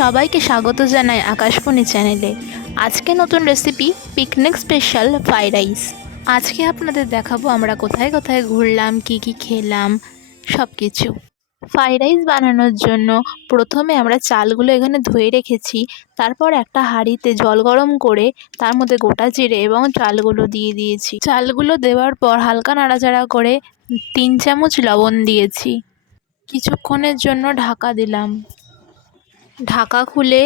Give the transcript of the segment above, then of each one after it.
সবাইকে স্বাগত জানাই আকাশবাণী চ্যানেলে। আজকে নতুন recipe picnic special fried rice. আজকে আপনাদের দেখাবো আমরা কোথায় কোথায় ঘুরলাম, কি কি খেলাম, সব কিছু। ফ্রাইড রাইস বানানোর জন্য প্রথমে আমরা চালগুলো এখানে ধুয়ে রেখেছি। তারপর একটা হাঁড়িতে জল গরম করে তার মধ্যে গোটা জিরে এবং চালগুলো দিয়ে দিয়েছি। চালগুলো দেওয়ার পর হালকা নাড়াচাড়া করে 3 চামচ লবণ দিয়েছি। কিছুক্ষণের জন্য ঢাকা দিলাম। ঢাকা খুলে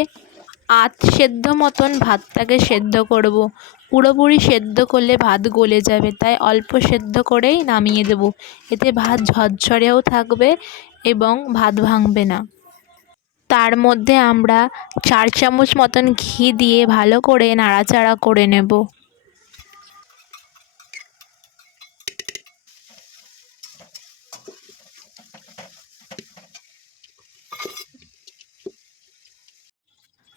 আধ সেদ্ধ মতন ভাতটাকে সেদ্ধ করব। পুরোপুরি সেদ্ধ করলে ভাত গলে যাবে, তাই অল্প সেদ্ধ করেই নামিয়ে দেব। এতে ভাত ঝরঝরেও থাকবে এবং ভাত ভাঙবে না। তার মধ্যে আমরা 4 চামচ মতন ঘি দিয়ে ভালো করে নাড়াচাড়া করে নেব।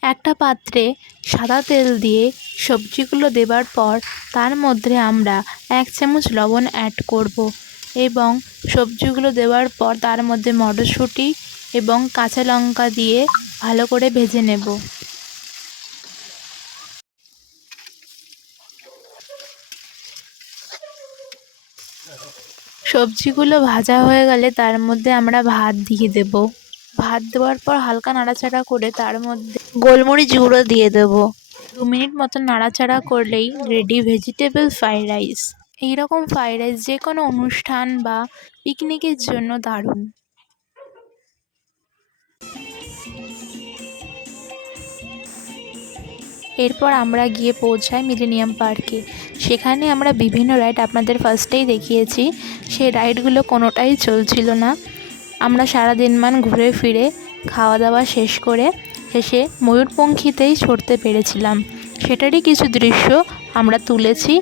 একটা পাত্রে সাদা তেল দিয়ে সবজিগুলো দেবার পর তার মধ্যে আমরা 1 চামচ লবণ অ্যাড করব এবং সবজিগুলো দেওয়ার পর তার মধ্যে মটরশুঁটি এবং কাঁচা লঙ্কা দিয়ে ভালো করে ভেজে নেব। সবজিগুলো ভাজা হয়ে গেলে তার মধ্যে আমরা ভাত দিয়ে দেব। ভাত দেওয়ার পর হালকা নাড়াচাড়া করে তার মধ্যে গোলমরিচ গুঁড়ো দিয়ে দেব। 2 মিনিট মতন নাড়াচাড়া করলেই রেডি ভেজিটেবল ফ্রাইড রাইস। এইরকম ফ্রাইড রাইস যে কোনো অনুষ্ঠান বা পিকনিকের জন্য দারুণ। এরপর আমরা গিয়ে পৌঁছাই মিলেনিয়াম পার্কে। সেখানে আমরা বিভিন্ন রাইড আপনাদের ফার্স্টেই দেখিয়েছি। সেই রাইডগুলো কোনোটাই চলছিল না। আমরা সারা দিনমান ঘুরে ফিরে খাওয়া দাওয়া শেষ করে শেষে ময়ূরপঙ্খীতেই চড়তে পেরেছিলাম। সেটারই কিছু দৃশ্য আমরা তুলেছি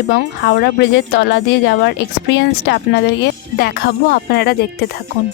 এবং হাওড়া ব্রিজের তলা দিয়ে যাওয়ার এক্সপিরিয়েন্সটা আপনাদেরকে দেখাবো। আপনারা দেখতে থাকুন।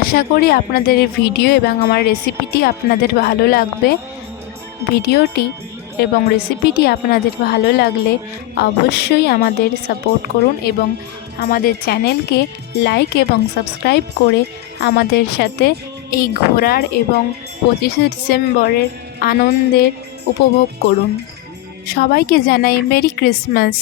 আশা করি আপনাদের এই ভিডিও এবং আমার রেসিপিটি আপনাদের ভালো লাগবে। ভিডিওটি এবং রেসিপিটি আপনাদের ভালো লাগলে অবশ্যই আমাদের সাপোর্ট করুন এবং আমাদের চ্যানেলকে লাইক এবং সাবস্ক্রাইব করে আমাদের সাথে এই ঘোরার এবং 25শে ডিসেম্বরের আনন্দের উপভোগ করুন। সবাইকে জানাই মেরি ক্রিসমাস।